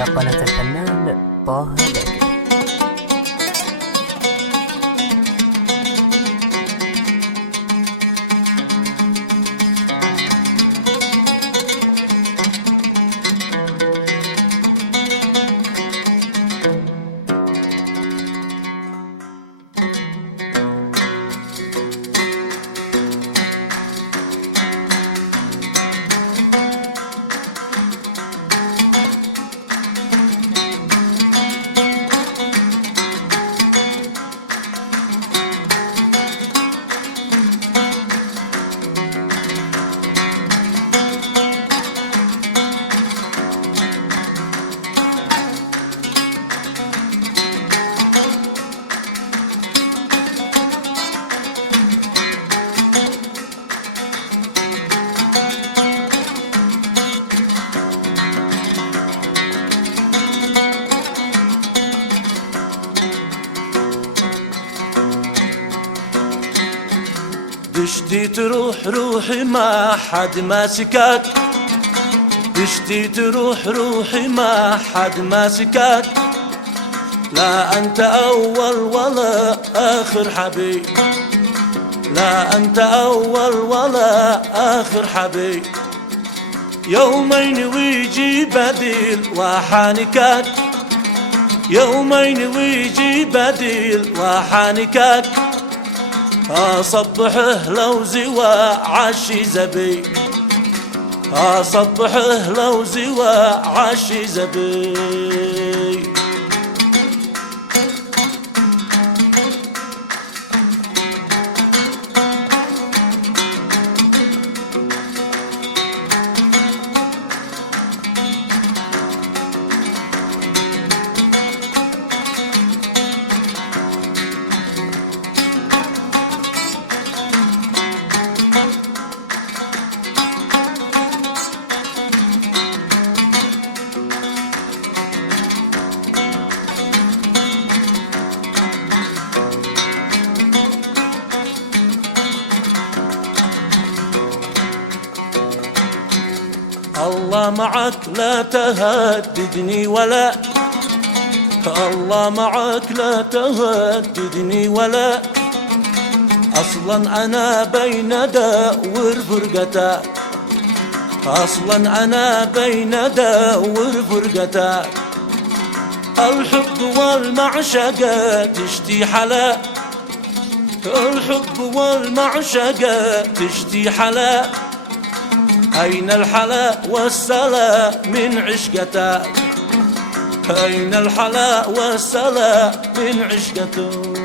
على قناة الفنان طه لكن. تشتي تروح روحي ما حد ماسكك، تشتي تروح روحي ما حد ماسكك، لا أنت أول ولا آخر حبيب، لا أنت أول ولا آخر حبيب. يومين ويجي بديل وحانكك، يومين ويجي بديل وحانكك، أصبحه لوزي وعشي زبي، أصبحه لوزي وعشي زبي. الله معك لا تهددني ولا، الله معك لا تهددني ولا، أصلا أنا بين دور فرقتك، أصلا أنا بين دور فرقتك. الحب والمعشقة تشتي حلا، الحب والمعشقة تشتي حلا، أين الحلا والسلا من عشقتك، أين الحلا والسلا من عشقتك.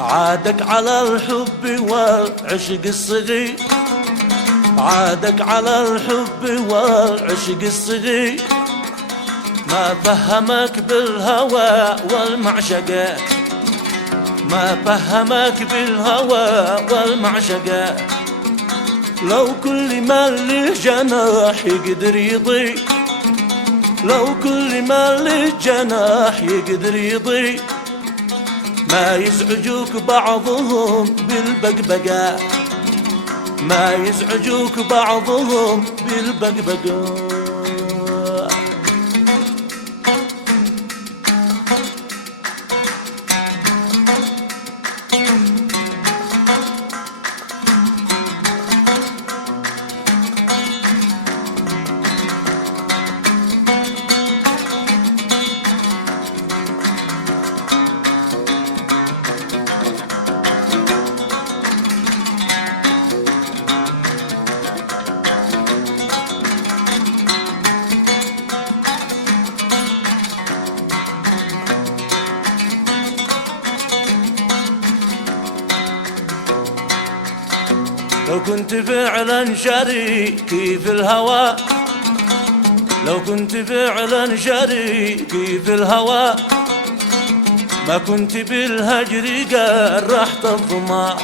عادك على الحب والعشق الصغير، عادك على الحب والعشق الصغير، ما فهمك بالهوى والمعشقة، ما فهمك بالهوى والمعشقة. لو كل ما له جناح يقدر يضيء، لو كل ما له جناح يقدر يضيء، ما يزعجوك بعضهم بالبقبقة، ما يزعجوك بعضهم بالبقبقة. لو كنت فعلا شريكي في الهوى، لو كنت فعلا شريكي في الهوى، ما كنت بالهجر قرحت الظما،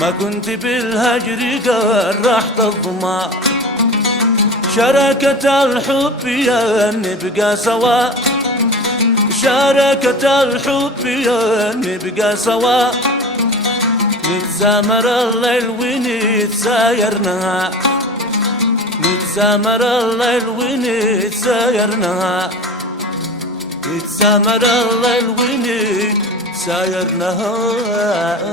ما كنت بالهجر قرحت الظما. شركة الحب يا نبقى سوا، شركة الحب يا نبقى سوا، نتسامر الليل ونتساير نهار، نتسامر الليل ونتساير نهار، نتسامر الليل ونتساير نهار.